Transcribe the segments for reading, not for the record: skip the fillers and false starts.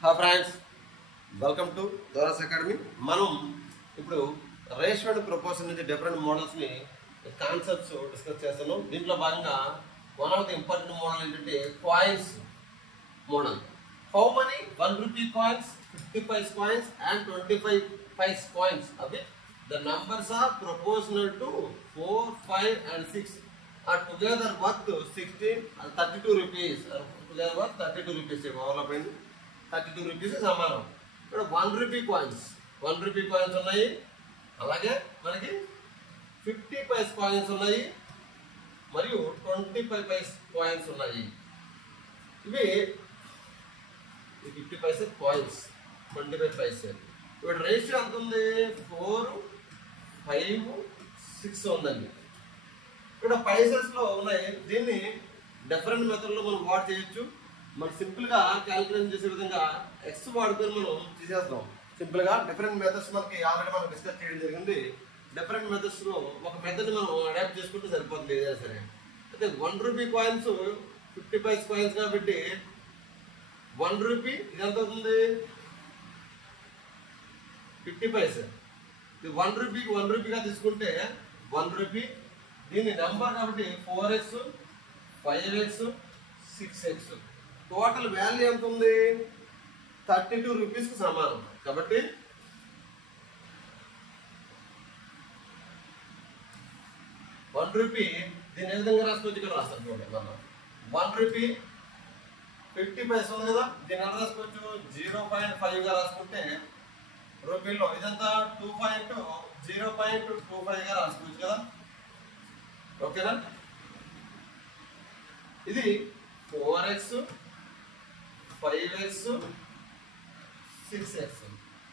Hi friends, welcome to Dora's academy. మనం ఇప్పుడు ratio and proportion నుంచి డిఫరెంట్ మోడల్స్ని కాన్సెప్ట్స్ డిస్కస్ చేస్తున్నాం. దీంట్లో భాగంగా one of the important model ఏంటంటే coins model. How many 1 rupee coins, 50 paise coins and 25 paise coins of it, the numbers are proportional to 4, 5 and 6 are together worth 16 and 32 rupees. Together worth 32 rupees. 32 rupees సమానం. ఇక్కడ 1 rupee coins ఉన్నాయి, అలాగే మనకి 50 paise coins ఉన్నాయి, మరియు 25 paise coins ఉన్నాయి. ఇవి 50 paise coins, 25 paise. ఇప్పుడు రేషియో ఎంత ఉంది? 4, 5, 6 ఉందండి. ఇక్కడ పైసెస్ లో ఉన్నాయి. దీన్ని డిఫరెంట్ మెథడ్ లో మనం వాడ్ చేయొచ్చు. మనం సింపుల్ గా క్యాలిక్యులేషన్ చేసే విధంగా ఎక్స్ వాడుకొని మనం చేసేస్తాం. సింపుల్ గా డిఫరెంట్ మెథడ్స్ మనకి ఆల్రెడీ మనం డిస్కస్ చేయడం జరిగింది. డిఫరెంట్ మెథడ్స్ లో ఒక మెథడ్ మనం అడాప్ట్ చేసుకుంటే సరిపోతుంది ఏదైనా సరే. అయితే 1 rupee కాయిన్స్ 50 paise కాయిన్స్ కాబట్టి 1 rupee ఇది ఎంత అవుతుంది? 50 paise. ఇది 1 rupee గా తీసుకుంటే 1 rupee. దీని నెంబర్ కాబట్టి 4x, 5x, 6x. Total value ఎంత ఉంది? 32 rupees కు సమానం. కాబట్టి 1 rupee దీన్ని ఏ విధంగా రాసుకోవచ్చు? ఇక్కడ రాస్తాం చూడండి. మనం 1 rupee 50 paise ఉంది కదా, దీన్ని ఎలా రాసుకోవచ్చు? 0.5 గా రాసుకుంటే రూపీలో ఇదంతా 0.25 గా రాసుకోవచ్చు కదా. ఓకేనా? ఇది 4x, 5x, 6x.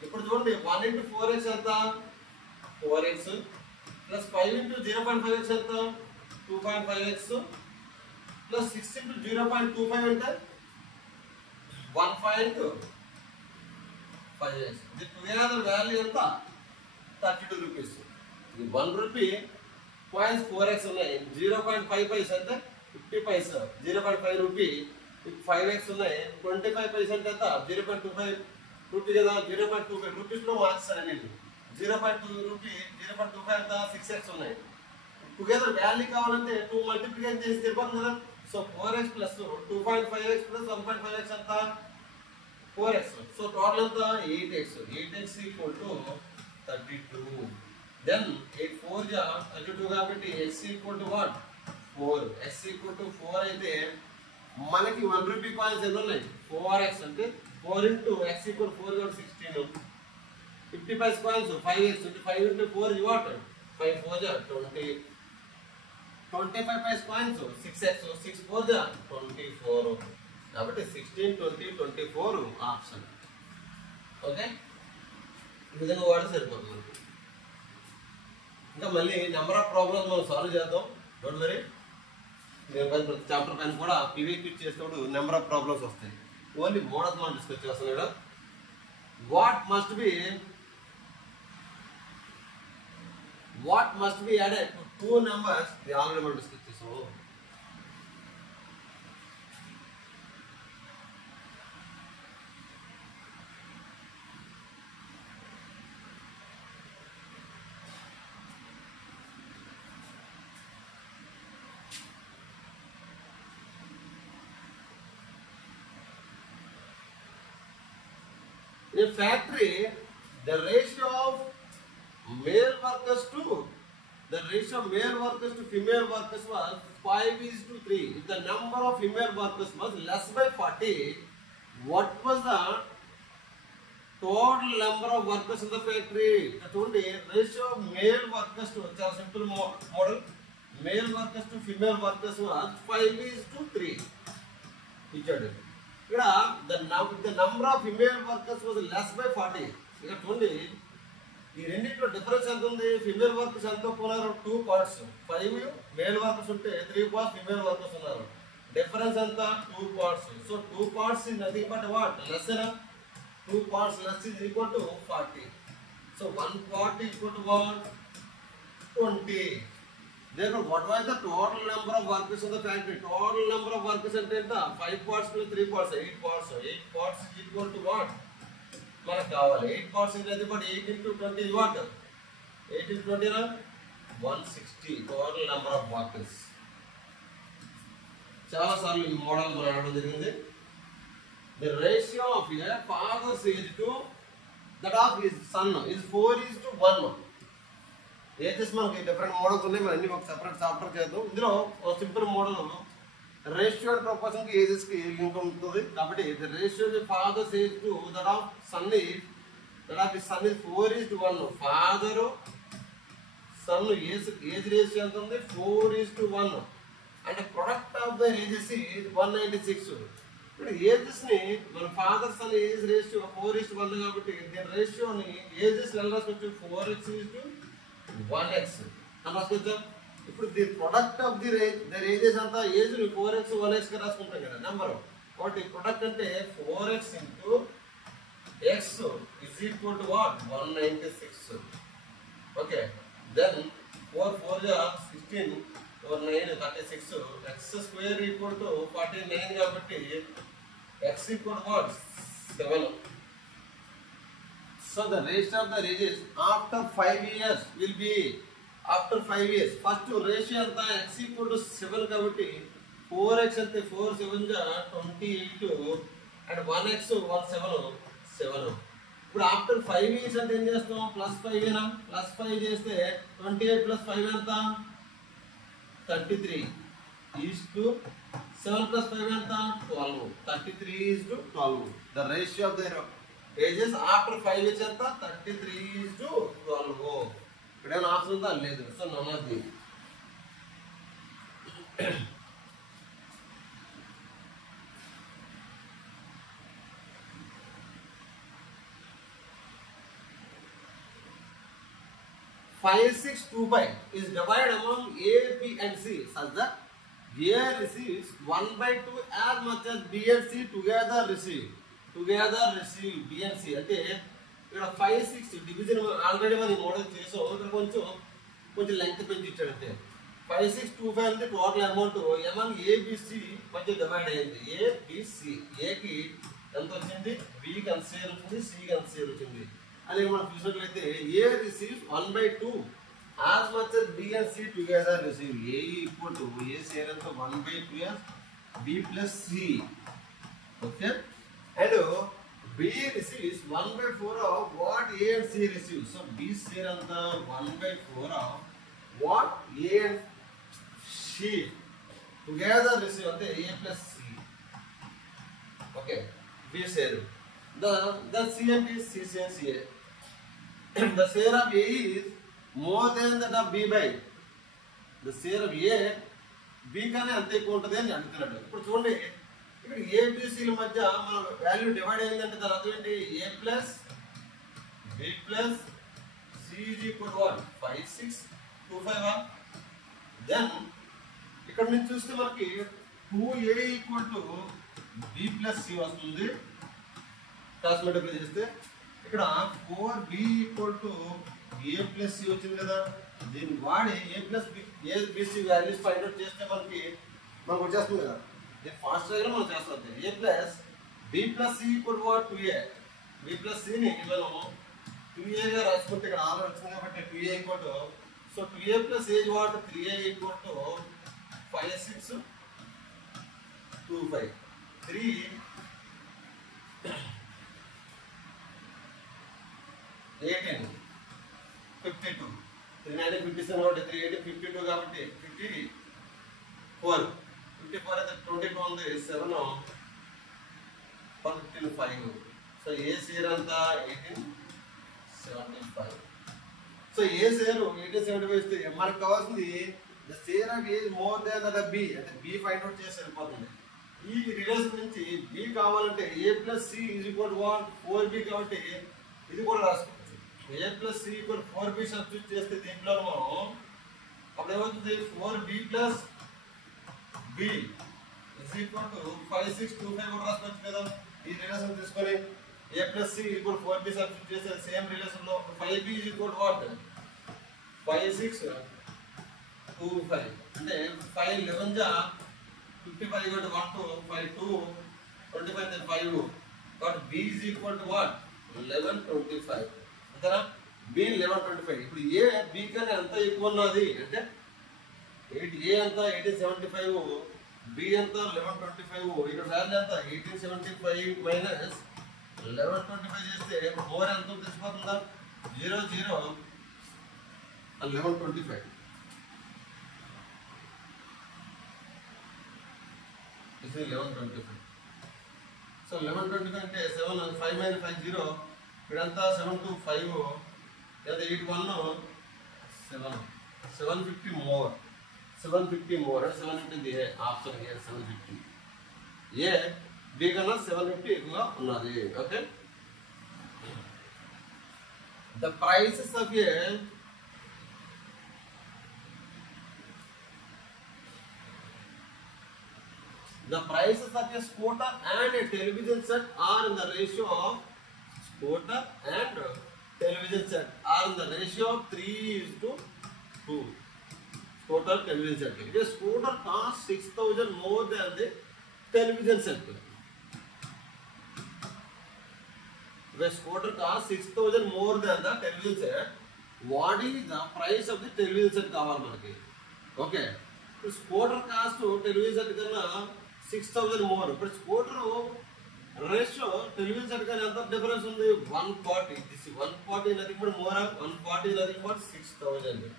ఇప్పుడు చూడండి, 1 into 4x ఎంత? 4x ప్లస్ 5 into 0.5x ఎంత? 2.5x ప్లస్ 6 into 0.25 అంటే 1.5x. ఇది టుగెదర్ వాల్యూ ఎంత? 32 rupees. ఇది 1 rupee కాయిన్స్ 4x ఉన్నాయి. 0.5 paise అంటే 50 paise. 0.5 rupee. 5x ఉన్నాయి. 25 paise అంటే ఎంత? 0.25 rupee కదా. 0.25 rupees లో మార్క్స్ అనేది 0.2 rupee. 0.25 ఎంత? 6x ఉన్నాయి. టుగెదర్ వాల్యూ కావాలంటే 2 మల్టిప్లికేషన్ చేసి తిరిపోతుంది కదా. So 4x plus 2.5x plus 1.5x ఎంత? 4x. సో టోటల్ ఎంత? 8x. 8x equal to 32. Then 8 4 జా 32 కాబట్టి x equal to what? 4. x equal to 4 అయితే మనకి 1 rupee కాయిన్స్ ఎన్ని ఉన్నాయి? 4x అంటే 4 into x ఈక్వల్ 4 కాబట్టి 16. 50 paise కాయిన్స్ 5x అంటే 5 into 4 is what? 5 4 జా 20. 25 paise కాయిన్స్ 6x. 6 4 జా 24. కాబట్టి 16, 20, 24 ఆప్షన్. ఓకే, ఈ విధంగా వాడితే సరిపోతుంది. ఇంకా మళ్ళీ నెంబర్ ఆఫ్ ప్రాబ్లమ్స్ మనం సాల్వ్ చేద్దాం. Don't worry. ప్రతి చాప్టర్ పైన కూడా PVQ చేసేటప్పుడు నెంబర్ ఆఫ్ ప్రాబ్లమ్స్ వస్తాయి. ఓన్లీ మోడల్స్ మనం డిస్కస్ చేస్తాం ఇక్కడ. What must be added to 2 numbers? ఇది ఆల్రెడీ మనం డిస్కస్ చేసాము. In a factory, the ratio of male workers to female workers was 5:3. If the number of female workers was less by 40, what was the total number of workers in the factory? Actually, ratio of male workers to simple model, male workers to female workers was 5:3. ఇచ్చాడు. ఇక్కడ the number of female workers was less by 40. ఇక్కడ చూడండి, ఈ రెండింటిలో difference ఎంత ఉంది? Female workers ఎంత ఉన్నారు? 2 parts. 5 మేల్ వర్కర్స్ ఉంటే 3 parts ఫిమేల్ వర్కర్స్ ఉన్నారు. డిఫరెన్స్ ఎంత? 2 parts. So 2 parts is nothing but what? Less than 2 parts less is equal to 40. So 1 part is equal to what? 20. Therefore, what was the total number of workers in the factory? Total number of workers అంటే ఎంత? 5 parts plus 3 parts, 8 parts. 8 parts is equal to what? మనకు కావాలి 8 parts is nothing but 8 into 20 is what? 8 into 20 is 160 total number of workers. చాలా సార్లు ఈ model మనం అడగడం జరిగింది. The ratio of a father's age to that of his son is 4:1. Ages మనకి different models ఉన్నాయి, మనం అన్ని ఒక సెపరేట్ చాప్టర్ చేద్దాం. ఇందులో ఒక simple model ratio and proportion కి ఏజెస్ కి లింక్ ఉంటుంది కాబట్టి the ratio of father's age to that of son is 4:1. Father son age ratio ఎంత ఉంది? 4:1. అంటే ప్రొడక్ట్ ఆఫ్ ద ఏజెస్ 196. ఇప్పుడు ఏజెస్ ని మన ఫాదర్ సన్ ఏజ్ రేషియో 4:1 కాబట్టి దీని రేషియోని ఏజెస్ ఎలా రాసుకోవచ్చు? 4x అని రాసుకోవచ్చా? ఇప్పుడు the product of the there ages అంతా ఏజ్ ని 4x 1x గా రాసుకుంటాం కదా నెంబర్. కాబట్టి ప్రొడక్ట్ అంటే 4x into x is equal to what? 196. Okay, then 4 4 16 4 9 36 x square equal to 49 కాబట్టి x equal to what? 7. So the ratio of the ages after 5 years will be after 5 years. First ratio anta x equal to 7 kabatti 4x ante 4 7 ja 28 and 1x 1 7. ఇప్పుడు after 5 years అంటే ఏం చేస్తాం? +5 ఏనా? +5 చేస్తే 28 + 5 ఎంత? 33 is to 7 + 5 ఎంత? 12. 33 is to 12. The ratio of their ages after 5 years ఎంత? 33 is to 12. ఇక్కడ ఏమైనా ఆప్షన్ ఉందా? లేదు. So none of the. Five, 6, 2, 5 is divided among A, B and C such that A receives 1/2 as much as B and C together receive. B and C అంటే ఇక్కడ 5 6 division already మనం model చేసాం. ఇక్కడ కొంచెం length పెంచి ఇచ్చాడు. అంటే 5 6 2 5 అంటే total amount among A B C మధ్య డివైడ్ అయ్యింది. A B C A కి ఎంత వచ్చింది? B కి ఎంత షేర్ వచ్చింది? C కి ఎంత షేర్ వచ్చింది? అలాగే మనం చూసినట్లయితే A receives 1/2 as much as B and C together receive. A equal to A share ఎంత? 1/2 as B plus C. Okay, and B receives 1/4 of what A and C receive. So B share ఎంత? 1/4 of what A and C together receive అంటే A plus C. Okay, B share. The C and D, C and C. The share of A is more than that of B by. The share of A B కన్నా అంత ఎక్కువ ఉంటుంది అని అంటున్నాడు. ఇప్పుడు చూడండి ఇక్కడ ఏబిసిల మధ్య మన వాల్యూ డివైడ్ అయిందంటే దాని అర్థం ఏంటి? A plus B plus C is equal to what? 5 6 2 5. Then ఇక్కడ నుంచి చూస్తే మనకి 2A equal to B plus C వస్తుంది. క్రాస్ మల్టిప్లై చేస్తే ఇక్కడ 4B equal to A plus C వచ్చింది కదా. దీన్ని వాడి A plus B A B C values find out చేస్తే మనకు వచ్చేస్తుంది కదా. ఇది ఫాస్ట్ గా మనం చేస్తాం. A plus B plus C equal to what? 2A. B plus C ని మనం 2A గా రాసుకుంటే ఇక్కడ ఆల్రెడీ వచ్చింది కాబట్టి 2A equal to, so 2A plus A is what? 3A equal to 5 6 2 5 3 18 52 3 9 57 కాబట్టి 3 18 52 కాబట్టి 54 అయితే 22 ఉంది 7 15 5. సో ఏ షేర్ అంతా 1875. సో ఏ షేర్ 1875 ఇస్తే మనకు కావాల్సింది the share of A more than the B అంటే బి ఫైండ్ అవుట్ చేసి వెళ్ళిపోతుంది. ఈ రిలేషన్ నుంచి బి కావాలంటే A plus C is equal to 4B కాబట్టి ఇది కూడా రాసుకోవచ్చు. A plus C equal 4B substitute చేస్తే దీంట్లో మనం అప్పుడు ఏమవుతుంది? 4B plus B is equal to 5 6 2 5 కూడా రాసుకోవచ్చు కదా. ఈ రిలేషన్ తీసుకొని A plus C equal 4B substitute చేస్తే సేమ్ రిలేషన్ లో 5B is equal to what? 5 6 25 అంటే 5 11 జా 55 equal to 1 to 5 2 25 then 5 but b is equal to what 1125 అంతేనా b 1125 ఇప్పుడు a b కన్నా ఎంత ఎక్కువ ఉన్నది అంటే a ఎంత 1875 b ఎంత 1125 ఇక్కడ వాల్యూ ఎంత 1875 మైనస్ 1125 చేస్తే 4 ఎంత తెలిసిపోతుందా 0 0 1125 this is 1125 so 1125 అంటే 7 5 minus 5 0 ఇదంతా 7 to 5 లేదా 81 7 750 more 750 more 750 the option here 750 a b కన్నా 750 ఎక్కువ ఉన్నది okay the prices of a the prices of a scooter and a television set are in the ratio of scooter and television set are in the ratio of 3:2. Scooter television set. If a scooter costs 6,000 more than the television set. If a scooter costs 6,000 more than the television set, what is the price of the television set? Okay. The scooter cost to television set is 6,000 more. But scooter ratio television set can have difference on the 140. This is 140 nothing but more of 140 nothing but 6,000.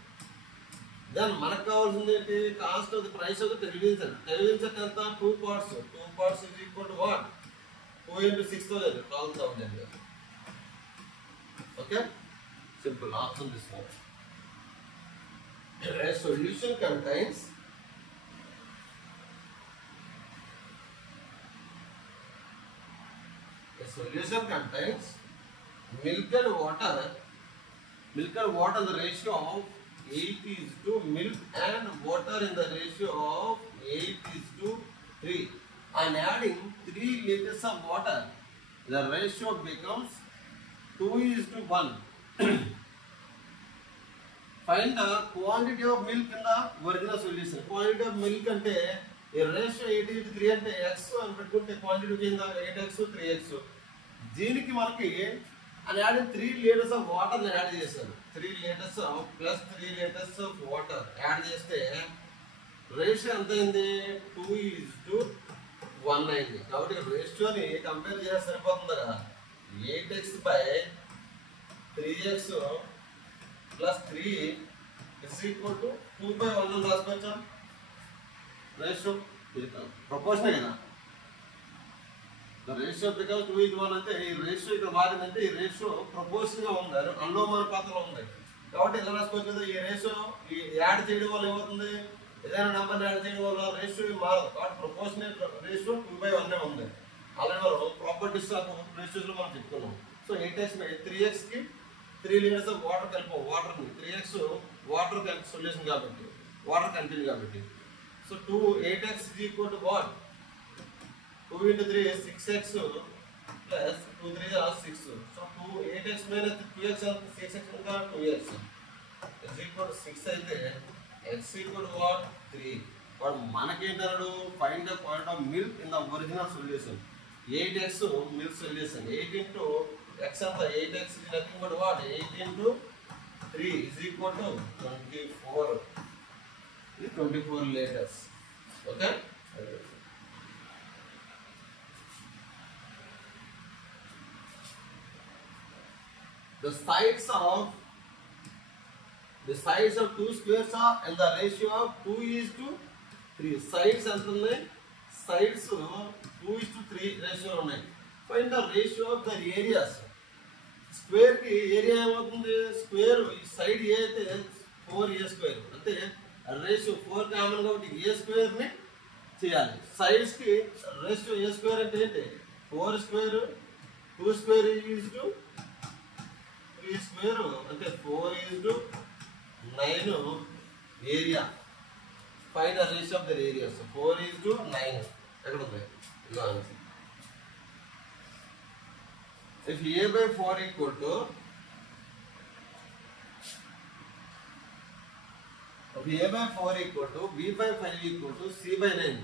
Then the cost of the price of the television set. Television set has 2 parts. 2 parts is equal to what? 2 into 6,000. 12,000. Okay? Simple. Option this one. A solution contains milk and water. Milk and water in the ratio of 8:3. Milk and water in the ratio of 8:3. And adding 3 liters of water, the ratio becomes 2:1. Find the quantity of milk in the original solution. Quantity of milk ante a ratio 8:3 ante x అని పెట్టుకుంటే quantity కింద 8x 3x దీనికి మనకి అని add 3 litres of water ని add చేశాను 3 litres plus 3 litres of water add చేస్తే ratio ఎంత అయింది 2:1 అయింది కాబట్టి రేషియోని కంపేర్ చేస్తే సరిపోతుంది కదా 8x by 3x plus 3 is equal to 2/1 అని రాసుకోవచ్చా రేషియో ప్రపోర్షన్ కదా the ratio becomes 2:1 అంటే ఈ రేషియో ఇక్కడ మారిందంటే ఈ రేషియో ప్రపోర్షన్ గా ఉంది అనులోమానుపాతంలో ఉంది కాబట్టి ఎలా రాసుకోవచ్చు కదా ఈ రేషియో ఈ యాడ్ చేయడం వల్ల ఏమవుతుంది ఏదైనా నంబర్ యాడ్ చేయడం వల్ల రేషియో మారదు కాబట్టి ప్రపోర్షనల్ రేషియో 2/1 ఉంది అలాగే మనం ప్రాపర్టీస్ ఆఫ్ రేషియోస్ లో మనం చెప్పుకున్నాం సో 8x by 3x కి 3 లీటర్స్ ఆఫ్ వాటర్ కలిపి వాటర్ ని 3x వాటర్ కలిపి సొల్యూషన్ కాబట్టి వాటర్ కంటెంట్ కాబట్టి so 8x is equal to what 2 into 3 is 6x plus 2 3 is 6 so 8x minus 2x and 6x ఇంకా 2x is equal to 6 అయితే x equal to what 3 but మనకేంటన్నాడు find the quantity of milk in the original solution 8x milk solution 8 into x and 8x is nothing but what 8 into 3 is equal to 24 is 24 liters okay the sides of two squares are in the ratio of 2:3 sides ఎంత ఉన్నాయి sides 2:3 ratio ఉన్నాయి find the ratio of the areas square కి area ఏమవుతుంది square side ఏ అయితే 4a square అంటే ratio 4 common కాబట్టి a square ని చేయాలి సైడ్స్ కి రేషియో a స్క్వేర్ అంటే ఏంటి 4 square 2 square is to 3 square అంటే 4 is to 9 area find the ratio of the areas 4 is to 9 ఎక్కడ ఉంది ఇలా answer if a by 4 equal to A by 4 equal to B by 5 equal to C by 9.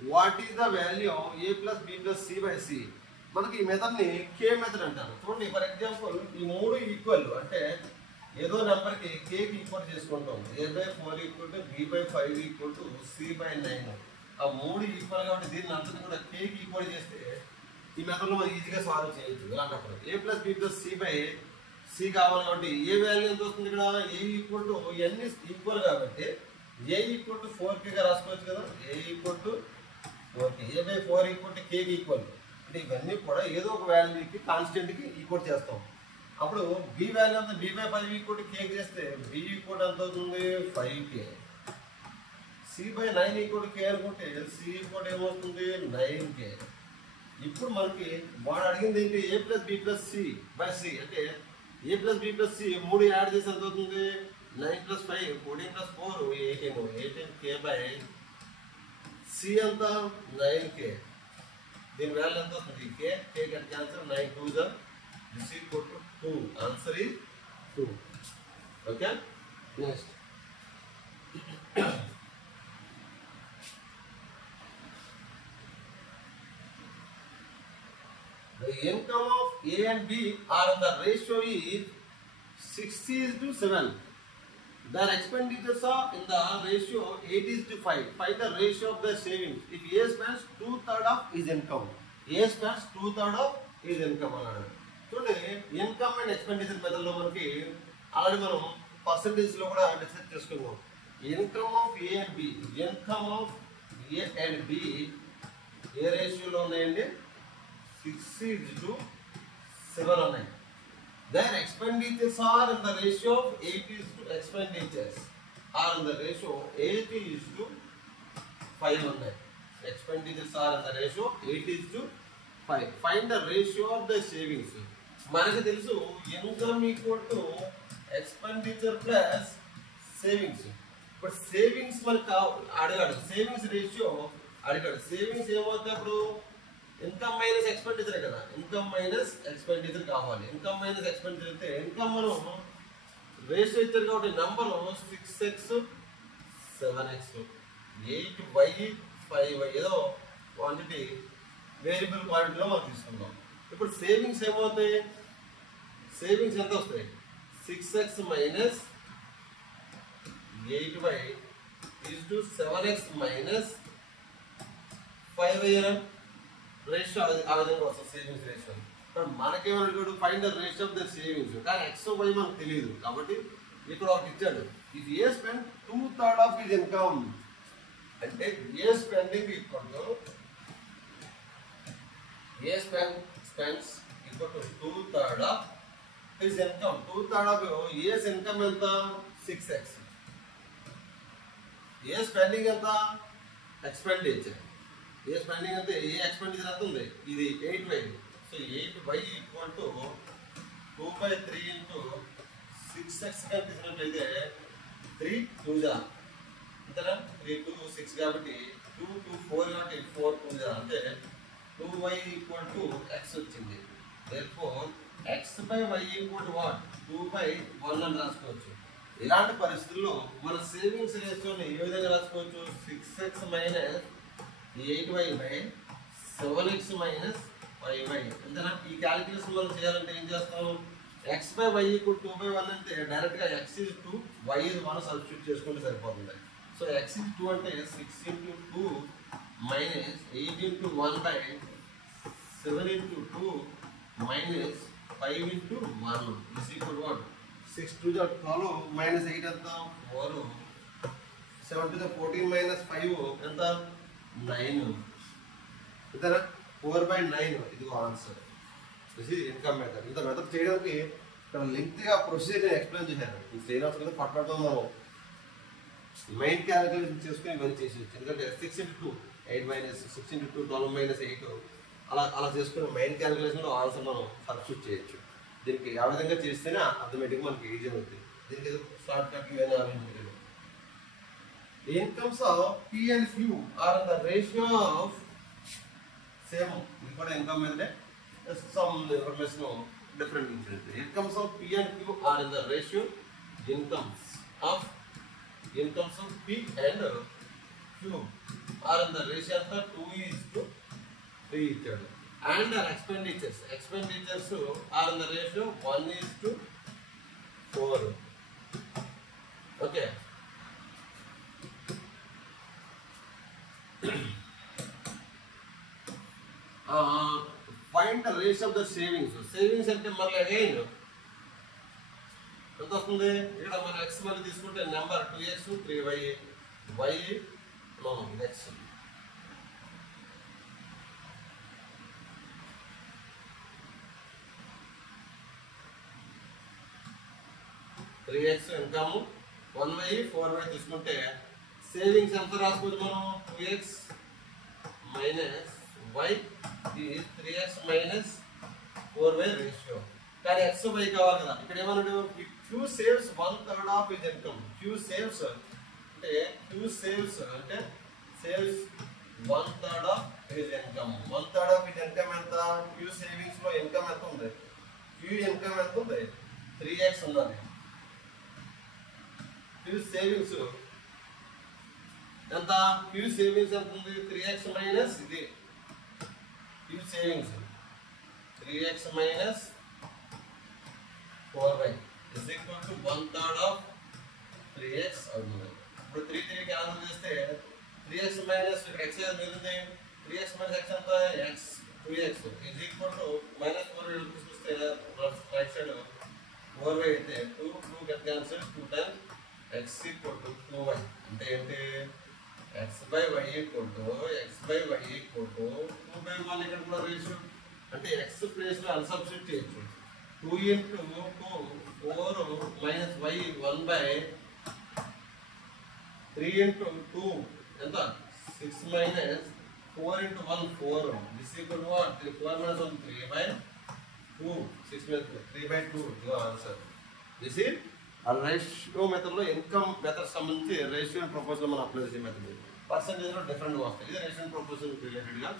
What is the value of A plus B plus C by C? మనకి ఈ మెథడ్ని K method అంటారు. చూడండి, for example ఈ మూడు equal అంటే ఏదో నెంబర్కి Kకి equal చేసుకుంటాం. A by 4 equal to B by 5 equal to C by 9. ఆ మూడు ఈక్వల్ కాబట్టి దీన్ని అంతా కూడా Kకి ఈక్వల్ చేస్తే ఈ మెథడ్లో మనం ఈజీగా సాల్వ్ చేయొచ్చు. ఇలాంటప్పుడు A plus B plus C by C కావాలి కాబట్టి ఏ వాల్యూ ఎంత వస్తుంది ఇక్కడ? A equal to n equal కాబట్టి A ఈక్వల్ టు 4K రాసుకోవచ్చు కదా. A equal to 4K. A by 4 equal to Kకి ఈక్వల్. అంటే ఇవన్నీ కూడా ఏదో ఒక వాల్యూకి కాన్స్టెంట్కి ఈక్వల్ చేస్తాం. అప్పుడు B వాల్యూ అంతా B by 5 ఈక్వల్ టు Kకి చేస్తే B ఈక్వల్ ఎంత అవుతుంది? 5K. C by 9 equal to K అనుకుంటే C ఈక్వల్ ఏమవుతుంది? 9K. ఇప్పుడు మనకి వాడు అడిగింది ఏంటి? A plus B plus C by C అంటే A plus B plus C మూడు యాడ్ చేసి ఎంత అవుతుంది? 9 plus 5 14 plus 4 18. 18K by C ఎంత? 9K. దీని వాల్యూ ఎంత వస్తుంది? K get cancer 9 2 the this equal to 2. Answer is 2. Okay, next the income of A and B are in the ratio is 60:7. Their expenditures are in the ratio 8:5. Find the ratio of their savings. If A spends 2/3 of his income, A spends 2/3 of his income అన్నాడు. చూడండి, income and expenditure మెథడ్లో మనకి already మనం పర్సంటేజ్లో కూడా discuss చేసుకున్నాం. Income of A and B, income of A and B ఏ రేషియోలో ఉన్నాయండి? 6:7 ఉన్నాయి. Their expenditures are in the ratio of 8 expenditures are in the ratio 8:5 ఉన్నాయి. Expenditures are in the ratio 8:5. Find the ratio of the savings. మనకు తెలుసు income equal to expenditure plus savings. But savings మనకు అడిగాడు, savings ratio అడిగాడు. Savings ఏమవుతాయి అప్పుడు? Income minus expenditure కదా, income minus expenditure కావాలి. ఇన్కమ్ మైనస్ ఎక్స్పెండిచర్ అయితే ఇన్కమ్ మనం రేషియో ఇచ్చారు కాబట్టి number 6x 7x 8y 5y ఏదో క్వాంటిటీ వేరియబుల్ క్వాంటిటీలో మనం తీసుకుందాం. ఇప్పుడు సేవింగ్స్ ఏమవుతాయి? సేవింగ్స్ ఎంత వస్తాయి? 6x minus 8y is to 7x minus 5y ratio ఆ విధంగా వస్తుంది సేవింగ్స్ రేషియో. కానీ మనకేమన్నాడు? Find the ratio of the savings. కానీ ఎక్స్ వై మనకు తెలియదు కాబట్టి ఇక్కడ ఒకటి ఇచ్చాడు. If A spend 2/3 of his income అంటే A spending equal to A spends equal to 2/3 of his income. 2/3 of A's income ఎంత? 6x. ఏ స్పెండింగ్ ఎంత? ఎక్స్పెండిచర్. ఏ స్పెండింగ్ అంటే ఏ ఎక్స్పెండిచర్ ఎంత ఉంది? ఇది 8y. So 8y equal to 2/3 into 6x గా తీసుకున్నట్లయితే 3 2 జా అంతేనా? 3 2 6 కాబట్టి 2 2 4 కాబట్టి 4 2 జా అంటే 2y ఈక్వల్ టు x వచ్చింది. therefore x by y equal to what? 2/1 అని రాసుకోవచ్చు. ఇలాంటి పరిస్థితుల్లో మన సేవింగ్స్ రేషియోని ఏ విధంగా రాసుకోవచ్చు? 6x minus 8y by 7x minus 5y. అంతేనా? ఈ క్యాలిక్యులేషన్ మనం చేయాలంటే ఏం చేస్తాం? x by y ఈక్వల్ 2/1 అంటే డైరెక్ట్గా x is 2 y is 1 substitute చేసుకుంటే సరిపోతుంది. సో x is 2 అంటే 6 into 2 minus 8 into 1 by 7 into 2 minus 5 into 1 is equal to what? 6 2 12 minus 8 ఎంత? 4. 7 to the 14 minus 5 ఎంత? 9. ఇంతేనా? 4/9 ఇది answer. This is income method. ఇంత మెథడ్ చేయడానికి ఇక్కడ లెంగ్త్గా ప్రొసీజర్ నేను ఎక్స్ప్లెయిన్ చేశాను. ఇది చేయడానికి కదా పట్టుబడతాం మనం మైండ్ క్యాలిక్యులేషన్ చేసుకుని ఇవన్నీ చేసేయచ్చు. ఎందుకంటే 6 into 2 8 minus 6 into 2 12 minus 8 అలా చేసుకుని మైండ్ క్యాలిక్యులేషన్లో ఆన్సర్ మనం సబ్స్టిట్యూట్ చేయొచ్చు. దీనికి ఆ విధంగా చేస్తేనే ఆటోమేటిక్గా మనకి ఈజీ అవుతుంది. దీనికి ఏదో షార్ట్ కట్ ఏదైనా ఆలోచించలేదు. Incomes of P and Q are in the ratio of same. ఇది కూడా ఇన్కమ్ మీదనే సమ్ ఇన్ఫర్మేషన్ డిఫరెంట్ ఉంటుంది. Incomes of P and Q are in the ratio incomes of in terms of P and Q are in the ratio of 2:3 each other. And our expenditures are in the ratio 1:4. Okay. Find the ratio of the savings. Savings అంటే మళ్ళీ again ఎంత వస్తుంది? ఇక్కడ మన x మళ్ళీ తీసుకుంటే number 2x 3y y no x 3x income 1y 4y తీసుకుంటే savings ఎంత రాసుకోవచ్చు మనం? 2x minus y is 3x minus 4y ratio. కానీ x y కావాలి కదా. ఇక్కడ ఏమన్నాడు? Q saves 1/3 of his income. Q saves అంటే saves 1/3 of his income. 1/3 of his income ఎంత? Q savings లో ఇన్కమ్ ఎంత ఉంది? Q ఇన్కమ్ ఎంత ఉంది? 3x ఉన్నది. Q savings ఎంత? Q savings ఎంత ఉంది? 3x minus ఇది Q savings 3x minus 4y is equal to 1/3 of 3x అవుతుంది. ఇప్పుడు 3 క్యాన్సిల్ చేస్తే 3x minus x మిగిలింది. 3x minus x ఎంత? x 2x is equal to minus 4y తీసుకొస్తే రైట్ సైడ్ 4y అయితే 2 get cancelled 2 times x equal to 2y అంటే ఏంటి? x by y equal to 2/1 ఇక్కడ కూడా రేషియో అంటే x ప్లేస్ లో అన్సబ్స్టిట్యూట్ చేయొచ్చు. 2 into 2 4 minus y 1/3 into 2 ఎంత? 6 minus 4 into 1 4. This equal to what? 4 minus 1 3/2. 6 minus 3/2 your answer. This is ఆ ratio మెథడ్లో ఇన్కమ్ మెథడ్ సంబంధించి రేషియో అండ్ ప్రపోజల్ మనం అప్లై చేసే మెథడ్. పర్సెంటేజ్లో డిఫరెంట్గా వస్తాయి. ఇది రేషియో అండ్ ప్రపోజల్ రిలేటెడ్గా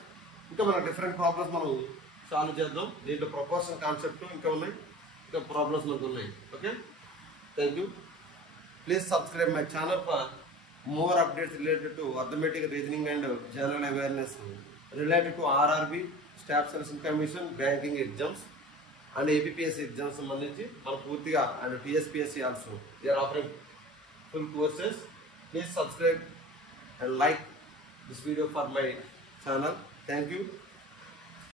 ఇంకా మనం డిఫరెంట్ ప్రాబ్లమ్స్ మనం సాల్వ్ చేద్దాం. దీంట్లో ప్రపోర్షన్ కాన్సెప్ట్ ఇంకా ఉన్నాయి, ఇంకా ప్రాబ్లమ్స్ మనకు ఉన్నాయి. Okay, thank you. Please subscribe my channel for more updates related to arithmetic reasoning and general awareness related to RRB, staff selection commission, banking exams and APSC exams సంబంధించి మనం పూర్తిగా and TSPSC also they are offering full courses. Please subscribe and like this video for my channel. Thank you.